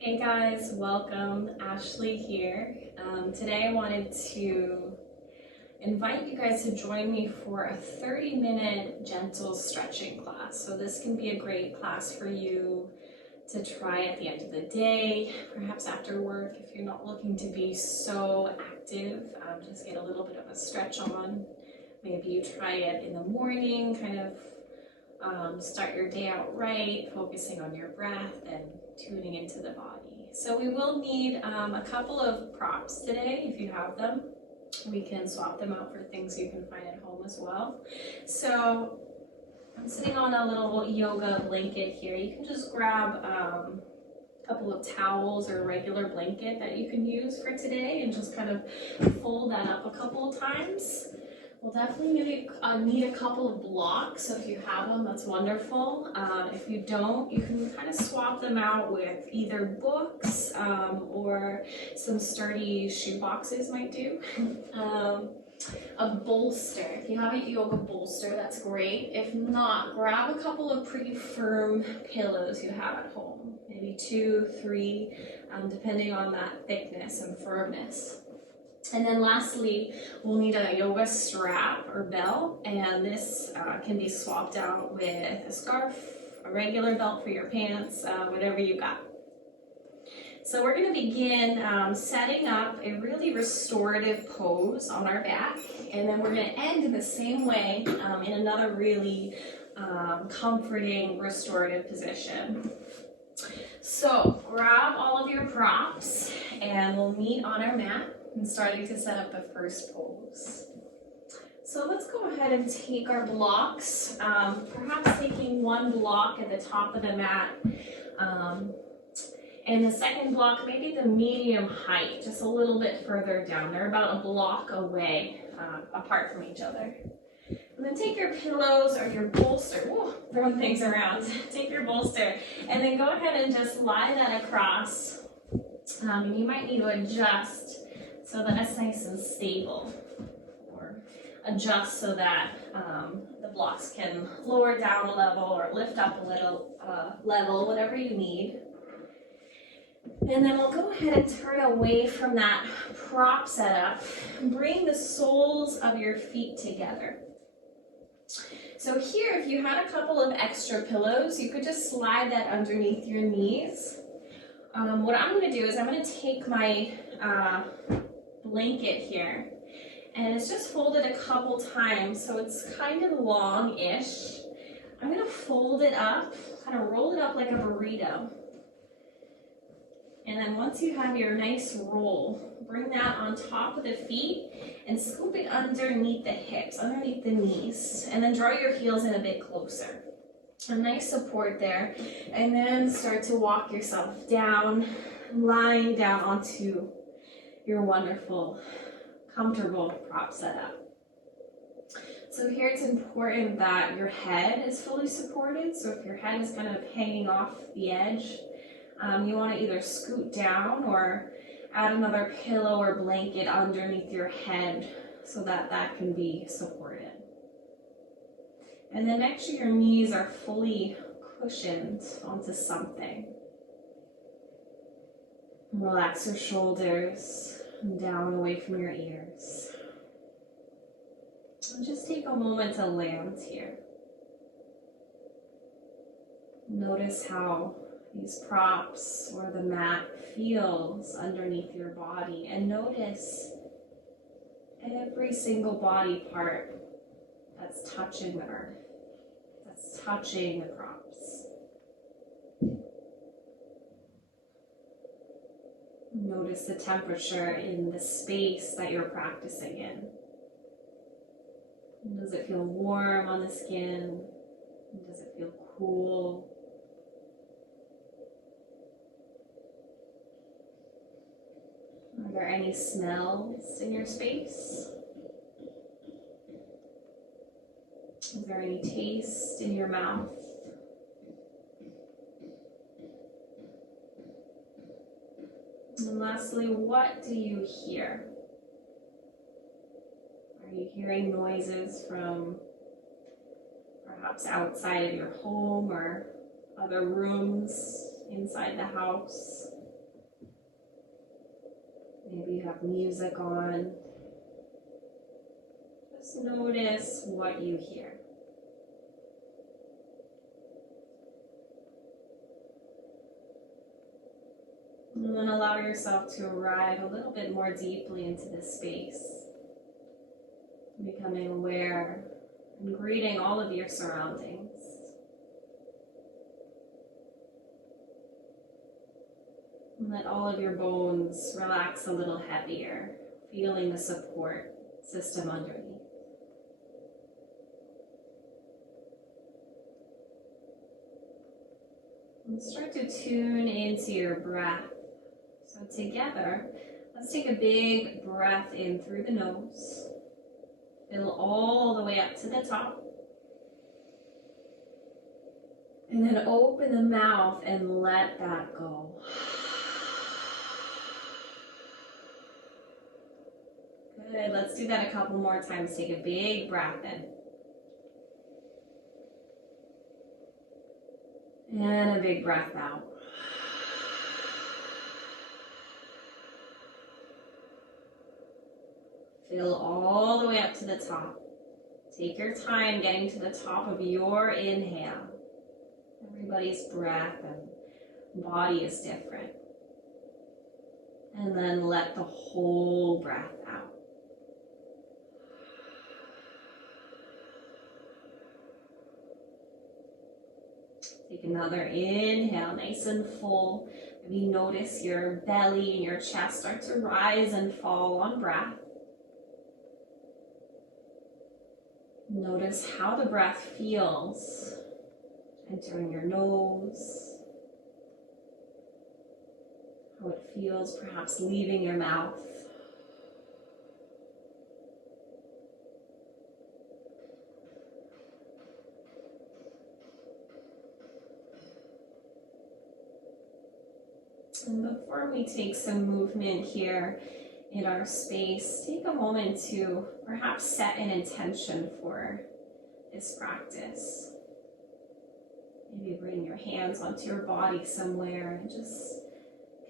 Hey guys, welcome. Ashley here. Today I wanted to invite you guys to join me for a 30-minute gentle stretching class. So this can be a great class for you to try at the end of the day, perhaps after work if you're not looking to be so active. Just get a little bit of a stretch on. Maybe you try it in the morning, kind of start your day out right, focusing on your breath and tuning into the body. So we will need a couple of props today if you have them. We can swap them out for things you can find at home as well. So I'm sitting on a little yoga blanket here. You can just grab a couple of towels or a regular blanket that you can use for today and just kind of fold that up a couple of times. We'll definitely need a couple of blocks, so if you have them, that's wonderful. If you don't, you can kind of swap them out with either books or some sturdy shoe boxes might do. A bolster, if you have a yoga bolster, that's great. If not, grab a couple of pretty firm pillows you have at home, maybe 2, 3, depending on that thickness and firmness. And then lastly, we'll need a yoga strap or belt, and this can be swapped out with a scarf, a regular belt for your pants, whatever you got. So we're going to begin setting up a really restorative pose on our back, and then we're going to end in the same way in another really comforting restorative position. So grab all of your props and we'll meet on our mat and starting to set up the first pose. So let's go ahead and take our blocks, perhaps taking one block at the top of the mat, and the second block maybe the medium height, just a little bit further down. They're about a block away, apart from each other. And then take your pillows or your bolster, whoa, throwing things around, take your bolster, and then go ahead and just lie that across. And you might need to adjust so that it's nice and stable, or adjust so that the blocks can lower down a level or lift up a little level, whatever you need. And then we'll go ahead and turn away from that prop setup and bring the soles of your feet together. So here, if you had a couple of extra pillows, you could just slide that underneath your knees. What I'm going to do is I'm going to take my blanket here, and it's just folded a couple times, so it's kind of long-ish. I'm going to fold it up, kind of roll it up like a burrito. And then once you have your nice roll, bring that on top of the feet and scoop it underneath the hips, underneath the knees, and then draw your heels in a bit closer. A nice support there, and then start to walk yourself down, lying down onto your wonderful, comfortable prop setup. So here it's important that your head is fully supported. So if your head is kind of hanging off the edge, you want to either scoot down or add another pillow or blanket underneath your head so that that can be supported. And then make sure your knees are fully cushioned onto something. Relax your shoulders down away from your ears. And just take a moment to land here. Notice how these props or the mat feels underneath your body, and notice every single body part that's touching the earth, that's touching the props. Notice the temperature in the space that you're practicing in. Does it feel warm on the skin? Does it feel cool? Are there any smells in your space? Is there any taste in your mouth? And lastly, what do you hear? Are you hearing noises from perhaps outside of your home or other rooms inside the house? Maybe you have music on. Just notice what you hear. And then allow yourself to arrive a little bit more deeply into this space, becoming aware and greeting all of your surroundings. And let all of your bones relax a little heavier, feeling the support system underneath. And start to tune into your breath. So together, let's take a big breath in through the nose. Fill all the way up to the top. And then open the mouth and let that go. Good, let's do that a couple more times. Take a big breath in. And a big breath out. Fill all the way up to the top. Take your time getting to the top of your inhale. Everybody's breath and body is different. And then let the whole breath out. Take another inhale, nice and full. Maybe notice your belly and your chest start to rise and fall on breath. Notice how the breath feels entering your nose, how it feels perhaps leaving your mouth. And before we take some movement here in our space, take a moment to perhaps set an intention for this practice. Maybe bring your hands onto your body somewhere and just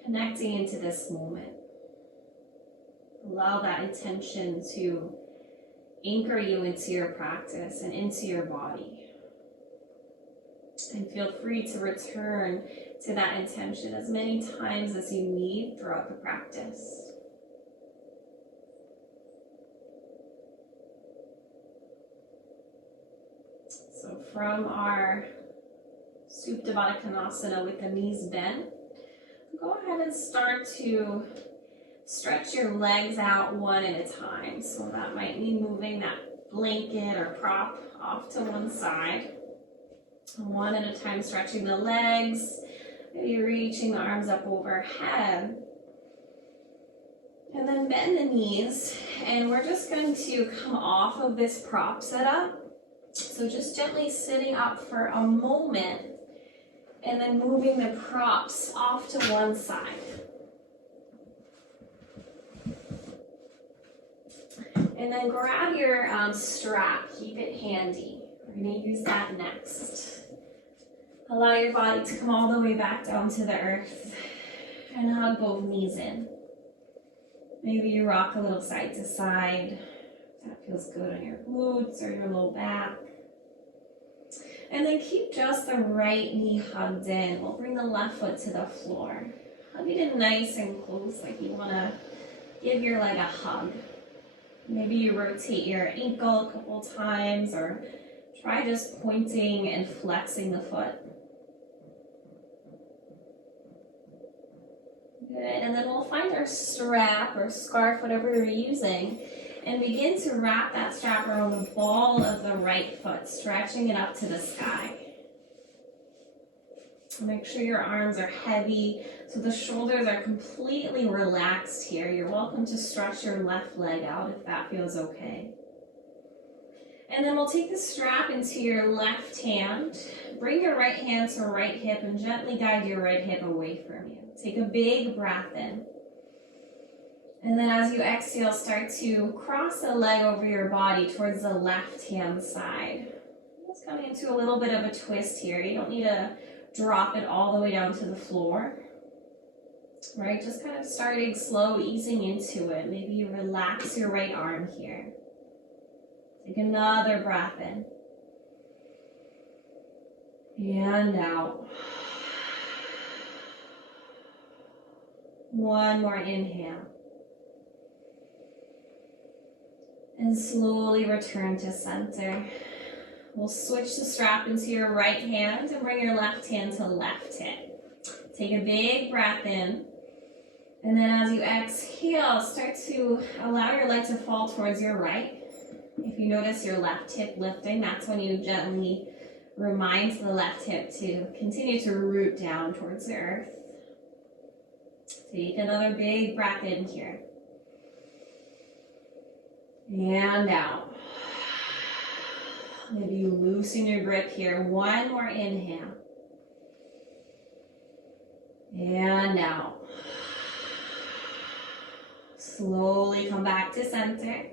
connecting into this moment. Allow that intention to anchor you into your practice and into your body. And feel free to return to that intention as many times as you need throughout the practice. So from our Supta Baddha Konasana with the knees bent, go ahead and start to stretch your legs out one at a time. So that might mean moving that blanket or prop off to one side. One at a time, stretching the legs, maybe reaching the arms up overhead. And then bend the knees, and we're just going to come off of this prop setup. So just gently sitting up for a moment, and then moving the props off to one side. And then grab your strap, keep it handy. We're going to use that next. Allow your body to come all the way back down to the earth and hug both knees in. Maybe you rock a little side to side. That feels good on your glutes or your low back. And then keep just the right knee hugged in. We'll bring the left foot to the floor. Hug it in nice and close, like you want to give your leg a hug. Maybe you rotate your ankle a couple times, or try just pointing and flexing the foot. Good, and then we'll find our strap or scarf, whatever you're using, and begin to wrap that strap around the ball of the right foot, stretching it up to the sky. Make sure your arms are heavy, so the shoulders are completely relaxed here. You're welcome to stretch your left leg out if that feels okay. And then we'll take the strap into your left hand. Bring your right hand to right hip and gently guide your right hip away from you. Take a big breath in. And then as you exhale, start to cross the leg over your body towards the left-hand side. Just coming into a little bit of a twist here. You don't need to drop it all the way down to the floor. right? Just kind of starting slow, easing into it. Maybe you relax your right arm here. Take another breath in. And out. One more inhale. And slowly return to center. We'll switch the strap into your right hand and bring your left hand to left hip. Take a big breath in. And then as you exhale, start to allow your leg to fall towards your right. If you notice your left hip lifting, that's when you gently remind the left hip to continue to root down towards the earth. Take another big breath in here. And out. Maybe you loosen your grip here. One more inhale. And out. Slowly come back to center.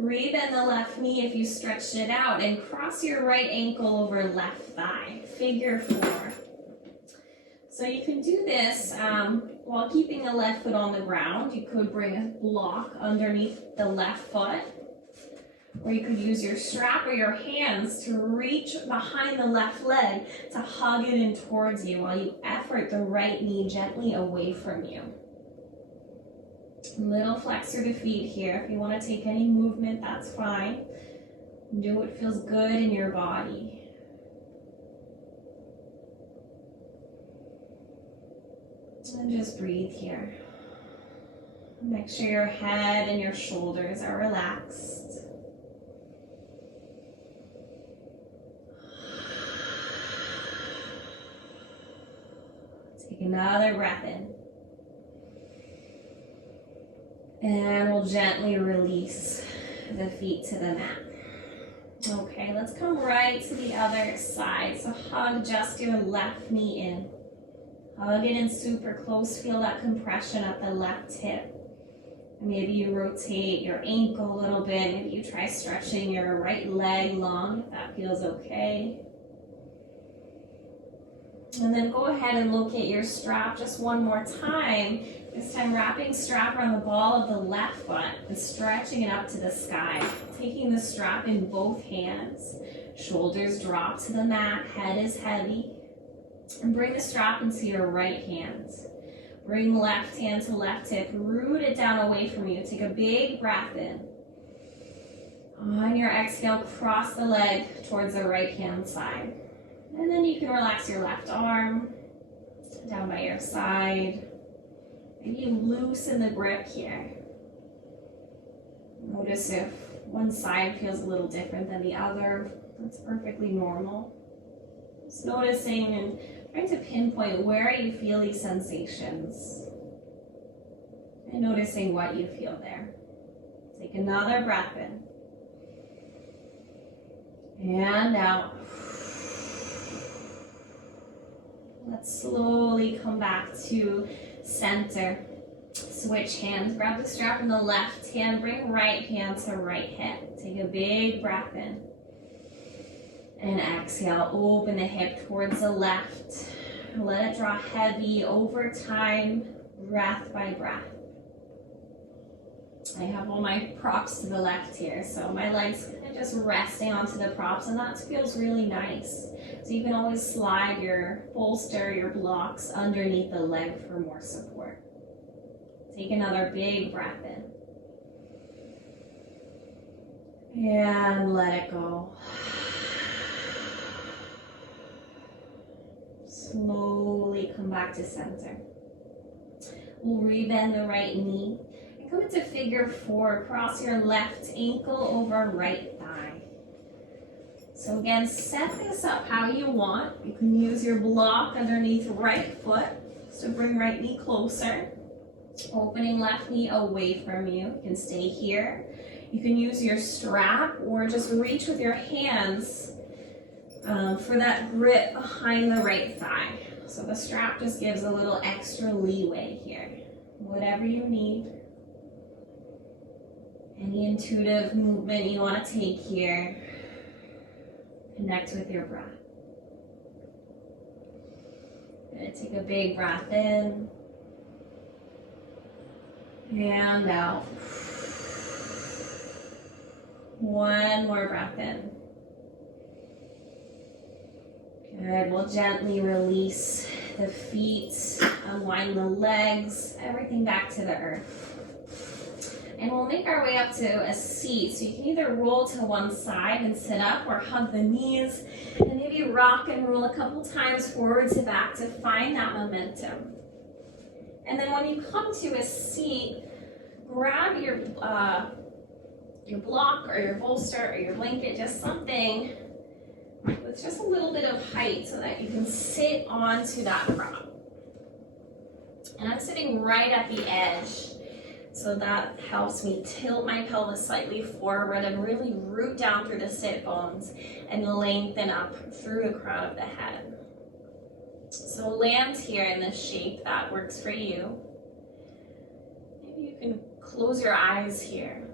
Rebend the left knee if you stretched it out and cross your right ankle over left thigh. Figure 4. So you can do this while keeping the left foot on the ground. You could bring a block underneath the left foot, or you could use your strap or your hands to reach behind the left leg to hug it in towards you while you effort the right knee gently away from you. Little flexor to feet here. If you want to take any movement, that's fine. Do what feels good in your body. And just breathe here. Make sure your head and your shoulders are relaxed. Take another breath in. And we'll gently release the feet to the mat. Okay, let's come right to the other side. So hug just your left knee in. Hug it in super close. Feel that compression at the left hip. Maybe you rotate your ankle a little bit. Maybe you try stretching your right leg long if that feels okay. And then go ahead and locate your strap just one more time. This time wrapping strap around the ball of the left foot and stretching it up to the sky. Taking the strap in both hands. Shoulders drop to the mat. Head is heavy. And bring the strap into your right hand. Bring left hand to left hip. Root it down away from you. Take a big breath in. On your exhale, cross the leg towards the right hand side. And then you can relax your left arm down by your side. Maybe you loosen the grip here. Notice if one side feels a little different than the other. That's perfectly normal. Just noticing and trying to pinpoint where you feel these sensations. And noticing what you feel there. Take another breath in. And out. Let's slowly come back to center. Switch hands. Grab the strap in the left hand. Bring right hand to right hip. Take a big breath in. And exhale. Open the hip towards the left. Let it draw heavy over time, breath by breath. I have all my props to the left here, so my legs kind of just resting onto the props, and that feels really nice. So you can always slide your bolster, your blocks underneath the leg for more support. Take another big breath in. And let it go. Slowly come back to center. We'll rebend the right knee. And come into figure 4. Cross your left ankle over right thigh. So again, set this up how you want. You can use your block underneath right foot. So bring right knee closer. Opening left knee away from you. You can stay here. You can use your strap or just reach with your hands for that grip behind the right thigh. So the strap just gives a little extra leeway here. Whatever you need. Any intuitive movement you want to take here. Connect with your breath. Good. Take a big breath in. And out. One more breath in. Good. We'll gently release the feet, unwind the legs, everything back to the earth. And we'll make our way up to a seat. So you can either roll to one side and sit up, or hug the knees and maybe rock and roll a couple times forward to back to find that momentum. And then when you come to a seat, grab your block or your bolster or your blanket, just something with just a little bit of height so that you can sit onto that prop. And I'm sitting right at the edge, so that helps me tilt my pelvis slightly forward and really root down through the sit bones and lengthen up through the crown of the head. So land here in this shape that works for you. Maybe you can close your eyes here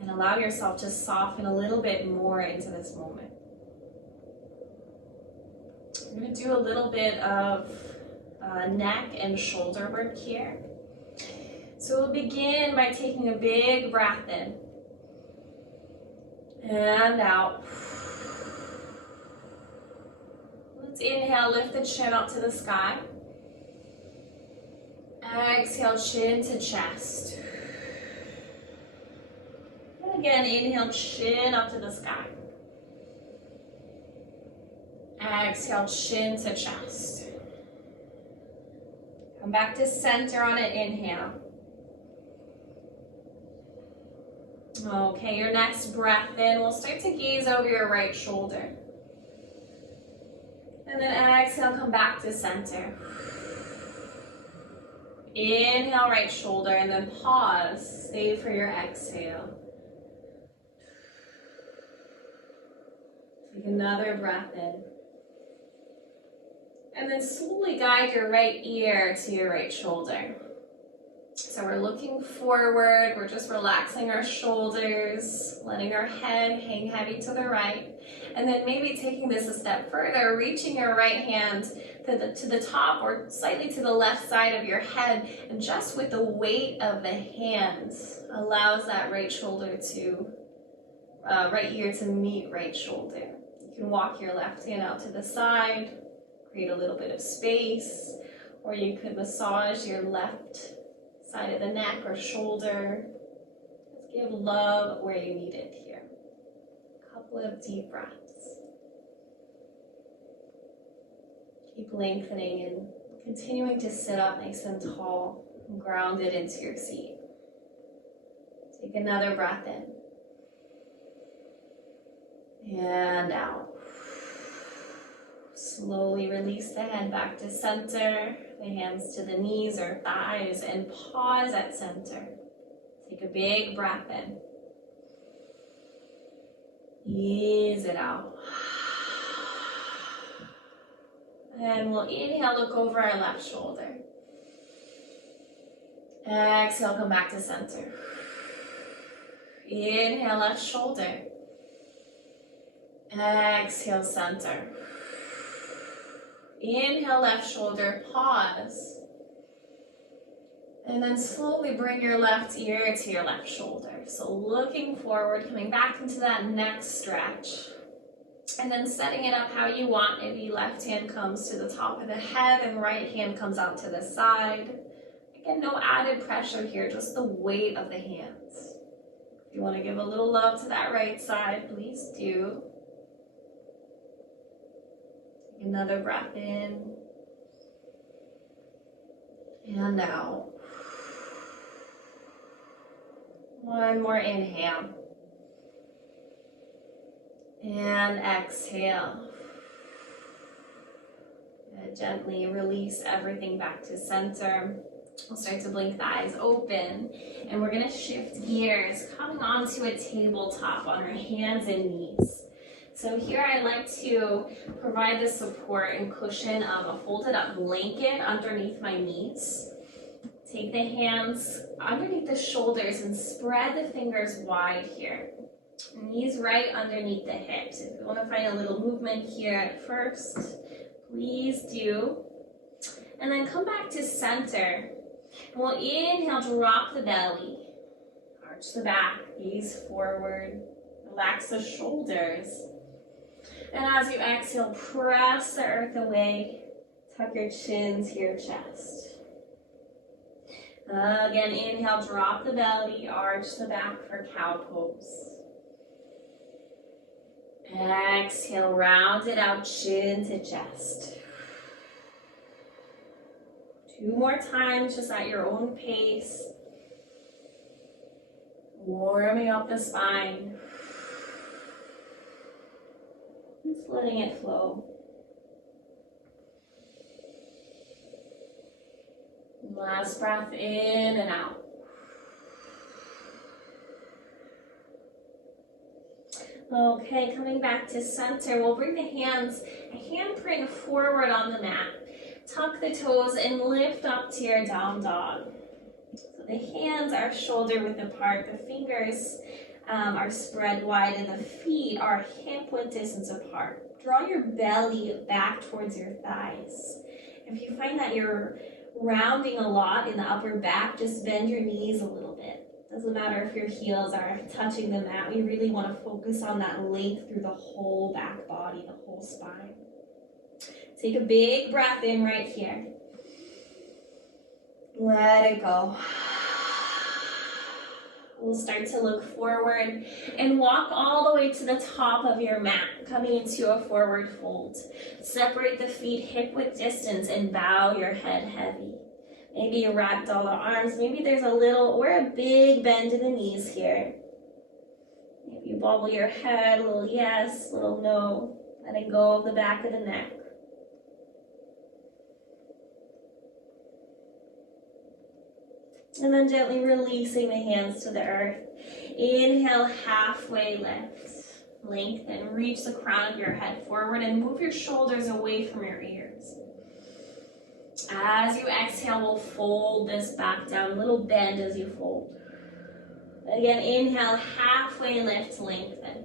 and allow yourself to soften a little bit more into this moment. I'm going to do a little bit of neck and shoulder work here. So we'll begin by taking a big breath in and out. Let's inhale, lift the chin up to the sky. Exhale, chin to chest. And again, inhale, chin up to the sky. Exhale, chin to chest. Come back to center on an inhale. Okay, your next breath in, we'll start to gaze over your right shoulder. And then exhale, come back to center. Inhale, right shoulder, and then pause. Save for your exhale. Take another breath in. And then slowly guide your right ear to your right shoulder. So we're looking forward, we're just relaxing our shoulders, letting our head hang heavy to the right. And then maybe taking this a step further, reaching your right hand to the top or slightly to the left side of your head. And just with the weight of the hands, allows that right shoulder to, right ear to meet right shoulder. You can walk your left hand out to the side, create a little bit of space, or you could massage your left side of the neck or shoulder. Just give love where you need it here. A couple of deep breaths. Keep lengthening and continuing to sit up nice and tall and grounded into your seat. Take another breath in. And out. Slowly release the head back to center, the hands to the knees or thighs, and pause at center. Take a big breath in. Ease it out. And we'll inhale, look over our left shoulder. Exhale, come back to center. Inhale, left shoulder. Exhale, center. Inhale, left shoulder, pause. And then slowly bring your left ear to your left shoulder. So looking forward, coming back into that neck stretch. And then setting it up how you want. Maybe left hand comes to the top of the head and right hand comes out to the side. Again, no added pressure here, just the weight of the hands. If you want to give a little love to that right side, please do. Take another breath in and out. One more inhale. And exhale. Gently release everything back to center. We'll start to blink the eyes open. And we're going to shift gears, coming onto a tabletop on our hands and knees. So here I like to provide the support and cushion of a folded up blanket underneath my knees. Take the hands underneath the shoulders and spread the fingers wide here. Knees right underneath the hips. If you want to find a little movement here at first, please do. And then come back to center. And we'll inhale, drop the belly, arch the back, gaze forward, relax the shoulders. And as you exhale, press the earth away, tuck your chin to your chest. Again, inhale, drop the belly, arch the back for cow pose. Exhale, round it out, chin to chest. 2 more times, just at your own pace. Warming up the spine. Just letting it flow. Last breath in and out. Okay, coming back to center, we'll bring the hands a handprint forward on the mat. Tuck the toes and lift up to your down dog. So the hands are shoulder width apart, the fingers are spread wide, and the feet are hip width distance apart. Draw your belly back towards your thighs. If you find that you're rounding a lot in the upper back, just bend your knees a little bit. Doesn't matter if your heels are touching the mat. We really want to focus on that length through the whole back body, the whole spine. Take a big breath in right here. Let it go. We'll start to look forward and walk all the way to the top of your mat, coming into a forward fold. Separate the feet hip width distance and bow your head heavy. Maybe you ragdoll the arms. Maybe there's a little or a big bend in the knees here. Maybe you bobble your head, a little yes, a little no. Letting go of the back of the neck. And then gently releasing the hands to the earth. Inhale, halfway lift. Lengthen, reach the crown of your head forward and move your shoulders away from your ears. As you exhale, we'll fold this back down, little bend as you fold. Again, inhale, halfway lift, lengthen.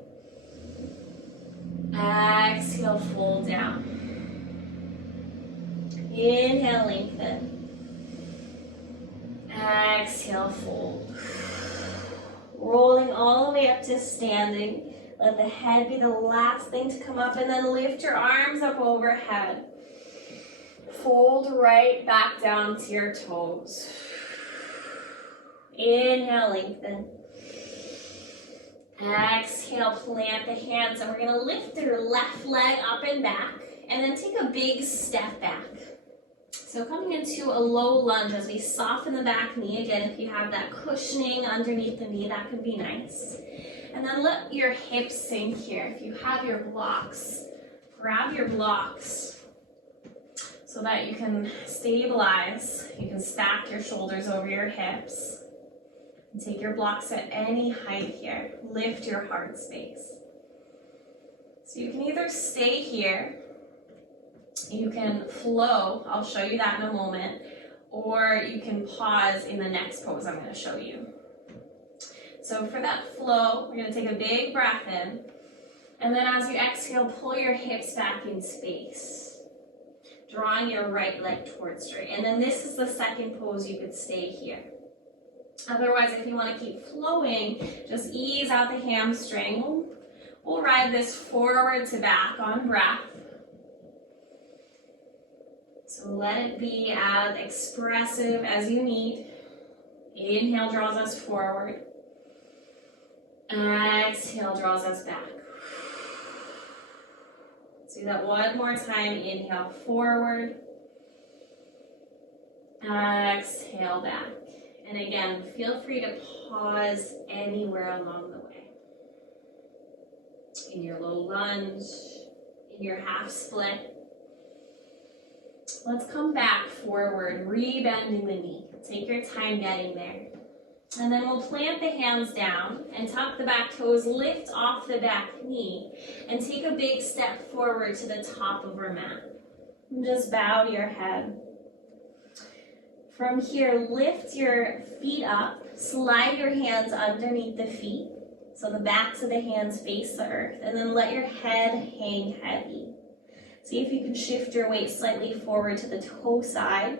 Exhale, fold down. Inhale, lengthen. Exhale, fold. Rolling all the way up to standing. Let the head be the last thing to come up, and then lift your arms up overhead. Fold right back down to your toes. Inhale, lengthen. Exhale, plant the hands, and we're going to lift your left leg up and back, and then take a big step back. So coming into a low lunge as we soften the back knee. Again, if you have that cushioning underneath the knee, that could be nice. And then let your hips sink here. If you have your blocks, grab your blocks so that you can stabilize. You can stack your shoulders over your hips. And take your blocks at any height here. Lift your heart space. So you can either stay here, you can flow, I'll show you that in a moment, or you can pause in the next pose I'm going to show you. So for that flow, we're going to take a big breath in, and then as you exhale, pull your hips back in space, drawing your right leg towards straight. And then this is the second pose, you could stay here. Otherwise, if you want to keep flowing, just ease out the hamstring. We'll ride this forward to back on breath. So let it be as expressive as you need. Inhale draws us forward. Exhale draws us back. Let's do that one more time. Inhale forward. Exhale back. And again, feel free to pause anywhere along the way. In your low lunge, in your half split. Let's come back forward, re-bending the knee. Take your time getting there. And then we'll plant the hands down and tuck the back toes, lift off the back knee, and take a big step forward to the top of our mat. And just bow your head. From here, lift your feet up, slide your hands underneath the feet, so the backs of the hands face the earth, and then let your head hang heavy. See if you can shift your weight slightly forward to the toe side.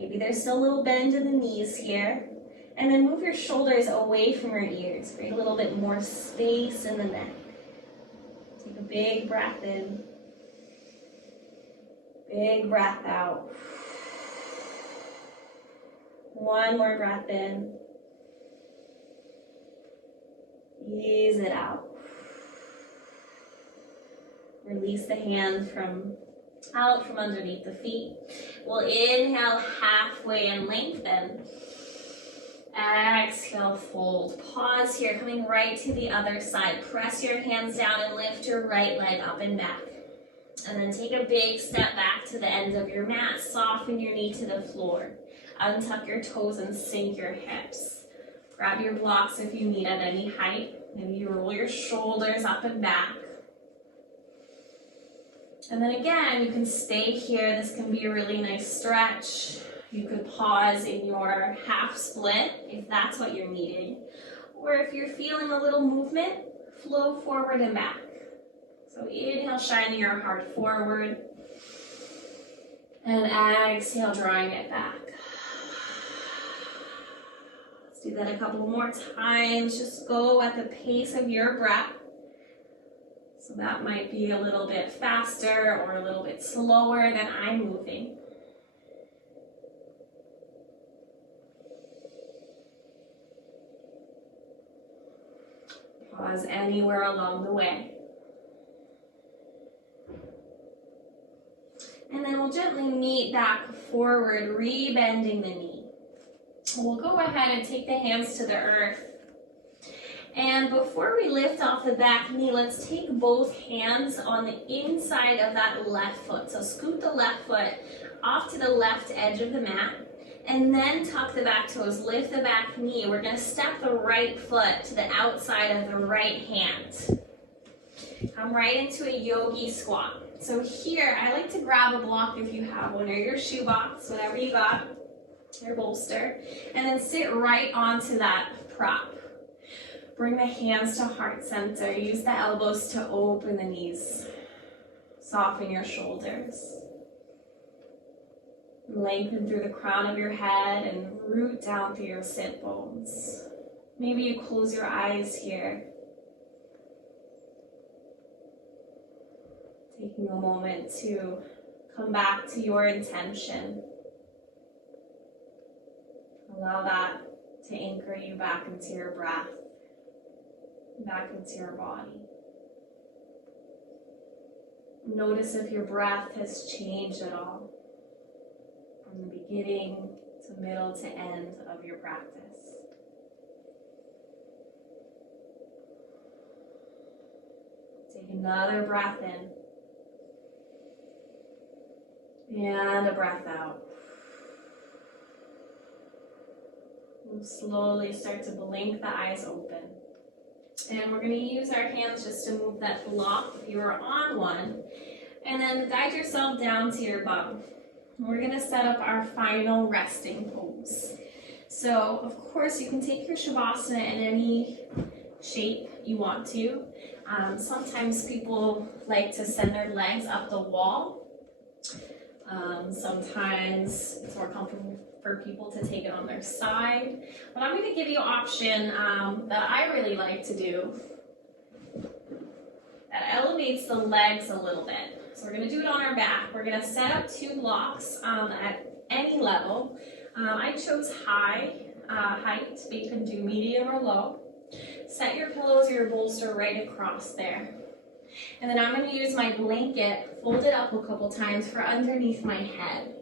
Maybe there's still a little bend in the knees here. And then move your shoulders away from your ears. Create a little bit more space in the neck. Take a big breath in. Big breath out. One more breath in. Ease it out. Release the hands out from underneath the feet. We'll inhale halfway and lengthen. Exhale, fold. Pause here, coming right to the other side. Press your hands down and lift your right leg up and back. And then take a big step back to the end of your mat. Soften your knee to the floor. Untuck your toes and sink your hips. Grab your blocks if you need at any height. Maybe you roll your shoulders up and back. And then again, you can stay here. This can be a really nice stretch. You could pause in your half split if that's what you're needing. Or if you're feeling a little movement, flow forward and back. So inhale, shining your heart forward. And exhale, drawing it back. Let's do that a couple more times. Just go at the pace of your breath. So that might be a little bit faster or a little bit slower than I'm moving. Pause anywhere along the way. And then we'll gently meet back forward, re-bending the knee. We'll go ahead and take the hands to the earth. And before we lift off the back knee, let's take both hands on the inside of that left foot. So scoot the left foot off to the left edge of the mat. And then tuck the back toes, lift the back knee. We're going to step the right foot to the outside of the right hand. Come right into a yogi squat. So here, I like to grab a block if you have one, or your shoebox, whatever you got, your bolster, and then sit right onto that prop. Bring the hands to heart center. Use the elbows to open the knees. Soften your shoulders. Lengthen through the crown of your head and root down through your sit bones. Maybe you close your eyes here. Taking a moment to come back to your intention. Allow that to anchor you back into your breath, back into your body. Notice if your breath has changed at all from the beginning to middle to end of your practice. Take another breath in. And a breath out. And slowly start to blink the eyes open. And we're going to use our hands just to move that block if you are on one. And then guide yourself down to your bum. We're going to set up our final resting pose. So, of course, you can take your Shavasana in any shape you want to. Sometimes people like to send their legs up the wall. Sometimes it's more comfortable for people to take it on their side. But I'm going to give you an option that I really like to do that elevates the legs a little bit. So we're going to do it on our back. We're going to set up two blocks at any level. I chose height, but you can do medium or low. Set your pillows or your bolster right across there. And then I'm going to use my blanket, fold it up a couple times for underneath my head.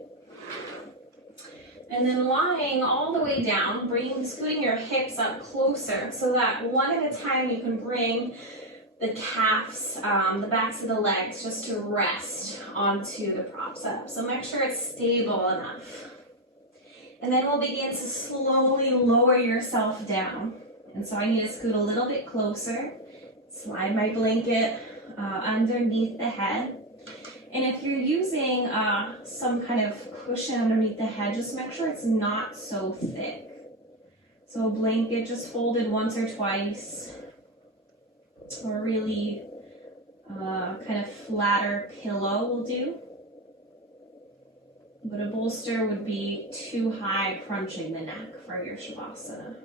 And then lying all the way down, scooting your hips up closer so that one at a time you can bring the calves, the backs of the legs just to rest onto the prop setup. So make sure it's stable enough. And then we'll begin to slowly lower yourself down. And so I need to scoot a little bit closer, slide my blanket underneath the head. And if you're using some kind of cushion underneath the head, just make sure it's not so thick. So a blanket just folded once or twice, or really kind of flatter pillow will do. but a bolster would be too high, crunching the neck for your Shavasana.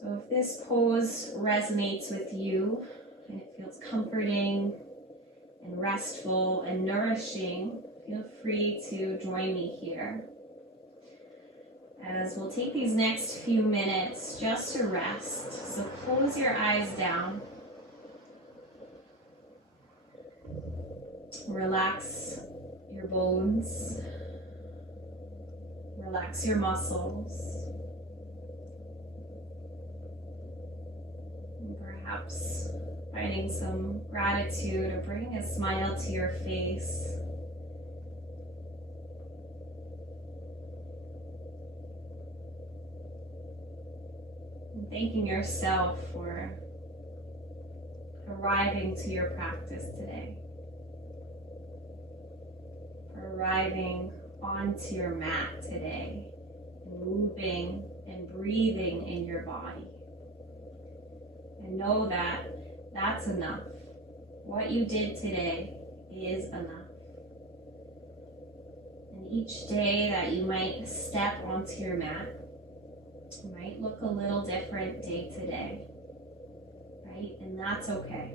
So if this pose resonates with you and it feels comforting and restful and nourishing, feel free to join me here as we'll take these next few minutes just to rest. So close your eyes down. Relax your bones. Relax your muscles. And perhaps finding some gratitude or bringing a smile to your face. And thanking yourself for arriving to your practice today. For arriving onto your mat today, and moving and breathing in your body. And know that that's enough. What you did today is enough. And each day that you might step onto your mat might look a little different day to day, right? And that's okay.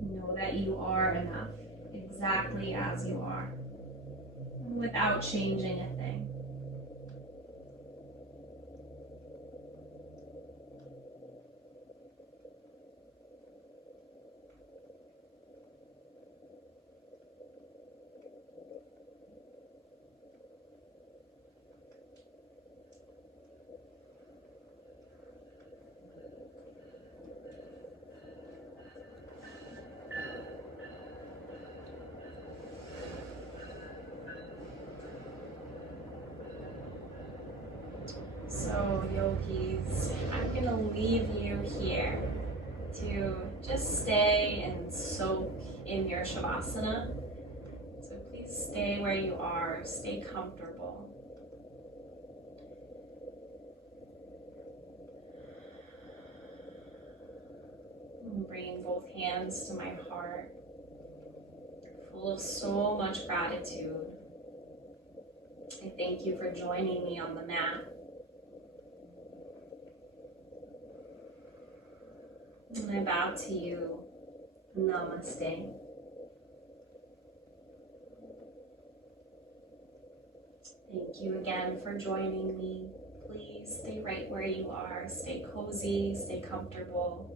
Know that you are enough, exactly as you are, without changing a thing. So yogis, I'm gonna leave you here to just stay and soak in your Shavasana. So please stay where you are, stay comfortable. I'm bringing both hands to my heart, full of so much gratitude. I thank you for joining me on the mat. And I bow to you. Namaste. Thank you again for joining me. Please stay right where you are. Stay cozy, stay comfortable.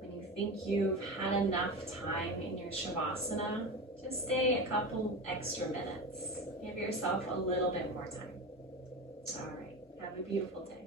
When you think you've had enough time in your Shavasana, just stay a couple extra minutes. Give yourself a little bit more time. All right. Have a beautiful day.